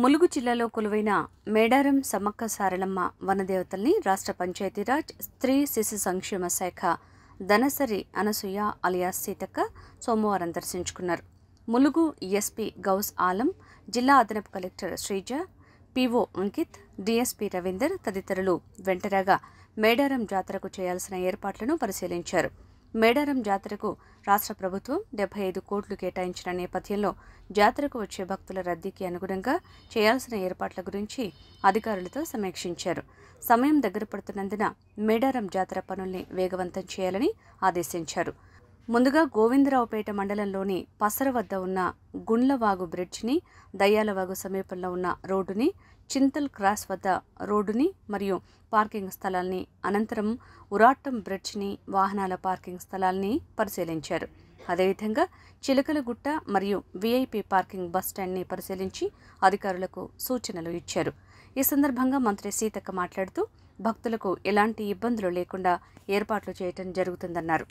ములుగు జిల్లాలో కొలువైన మేడారం సమ్మక్క సారలమ్మ వనదేవతల్ని రాష్ట్ర పంచాయతీరాజ్ స్త్రీ శిశు సంక్షేమ శాఖ దనసరి అనసూయ అలియాస్ సీతక్క సోమవారం దర్శించుకున్నారు. ములుగు ఎస్పీ గౌస్ ఆలం, జిల్లా అదనపు collector Sreeja, PO Ankit, DSP Ravinder తదితరులు వెంటరాగా మేడారం జాతరకు చేయాల్సిన ఏర్పాట్లను పరిశీలించారు. మేడారం జాతరకు రాష్ట్ర ప్రభుత్వం 75 కోట్లు కేటాయించిన నేపథ్యంలో జాతరకు వచ్చే భక్తుల రద్దీకి అనుగుణంగా చేయాల్సిన ఏర్పాట్ల గురించి అధికారులతో సమీక్షించారు. సమయం దగ్గర పడుతున్నందున మేడారం జాతర పనుల్ని వేగవంతం చేయాలని ఆదేశించారు. ముందుగా గోవిందరావుపేట మండలంలోని పసర వద్ద ఉన్న గుండ్లవాగు బ్రిడ్జిని, దయ్యాలవాగు సమీపంలో ఉన్న రోడ్డుని, చింతల్ క్రాస్ వద్ద రోడ్డుని మరియు పార్కింగ్ స్థలాల్ని, అనంతరం ఉరాట్టం బ్రిడ్జిని, వాహనాల పార్కింగ్ స్థలాల్ని పరిశీలించారు. అదేవిధంగా చిలకలగుట్ట మరియు వీఐపీ పార్కింగ్ బస్టాండ్ని పరిశీలించి అధికారులకు సూచనలు ఇచ్చారు. ఈ సందర్భంగా మంత్రి సీతక్క మాట్లాడుతూ భక్తులకు ఎలాంటి ఇబ్బందులు లేకుండా ఏర్పాట్లు చేయడం జరుగుతుందన్నారు.